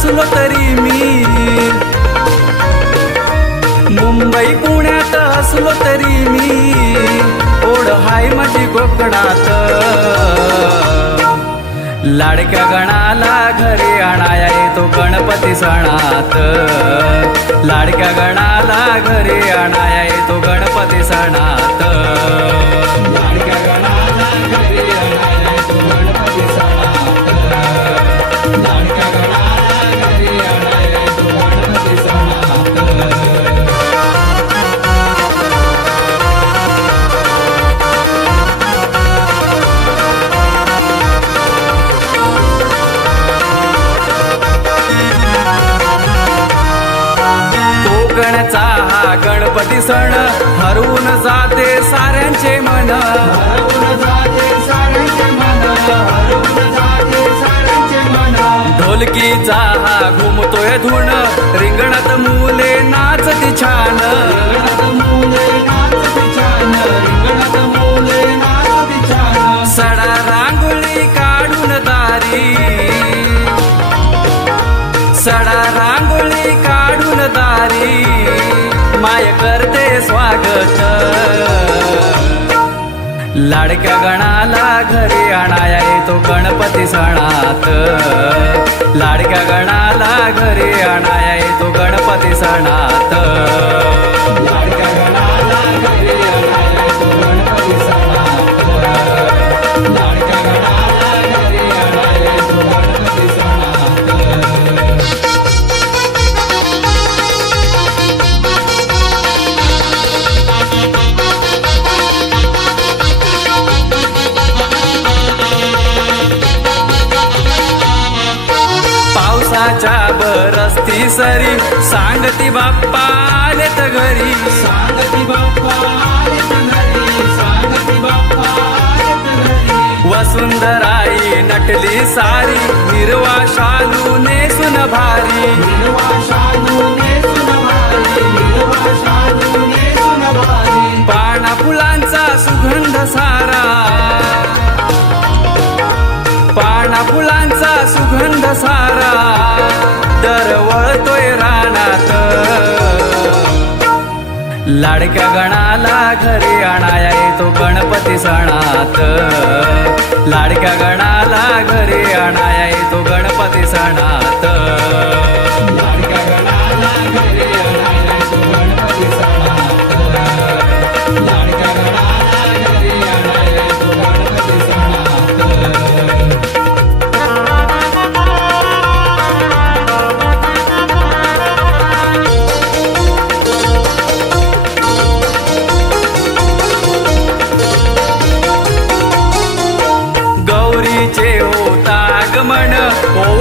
असलो तरी मी. मुंबई पुण्यात असलो तरी मी. ओढ हाय माझी कोकणात. लाडक्या गणाला घरी आणाया येतो गणपती सणात. लाडक्या गणाला घरी आणाया येतो गणपती सणात. कोकणचा हा गणपती सण. हरवून जाते साऱ्यांचे मन. हरवून जाते साऱ्यांचे मन. हरवून जाते साऱ्यांचे मन. ढोलकीचा हा घुमतोय धुण रिंगणात मुले नाचती छान. रिंगणात मुले नाचती छान. रिंगणात मुले नाचती छान. सडा रांगोळी काढून दारी. सडा रांगोळी काढून दारी माय करते स्वागत. लाडक्या गणाला घरी आणाया येतो गणपती सणात. लाडक्या गणाला घरी आणाया येतो गणपती सणात. सरी सांगती बाप्पा आलेत घरी. सांगती बाप्पा आलेत घरी सांगती बाप्पा आलेत घरी. वसुंधराई नटली सारी हिरवा शालू नेसून भारी हिरवा लाडक्या गणाला घरी आणाया येतो गणपती सणात. लाडक्या गणाला घरी आणाया येतो गणपती सणात.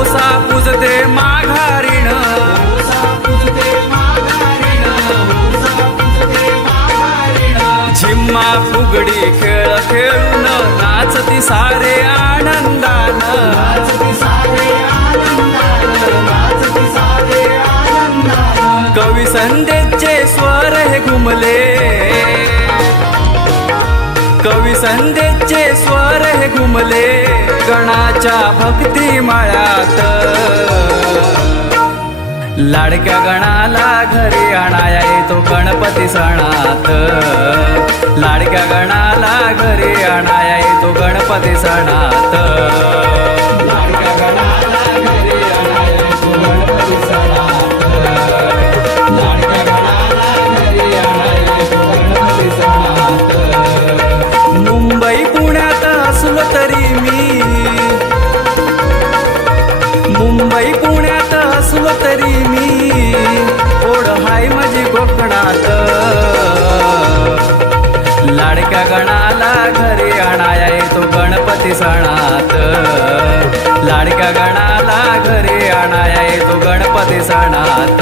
ओसा पूजते माघारीण. झिम्मा फुगडी खेळ खेळून नाचती सारे आनंदान. कवी संदेचे स्वर हे घुमले. संदेचे स्वर हे घुमले गणाच्या भक्ती माळ्यात. लाडक्या गणाला घरी आणाया येतो गणपती सणात. लाडक्या गणाला घरी आणाया येतो गणपती सणात. गणाला घरी आणाया येतो गणपती सणात. लाडक्या गणाला घरी आणाया येतो गणपती सणात.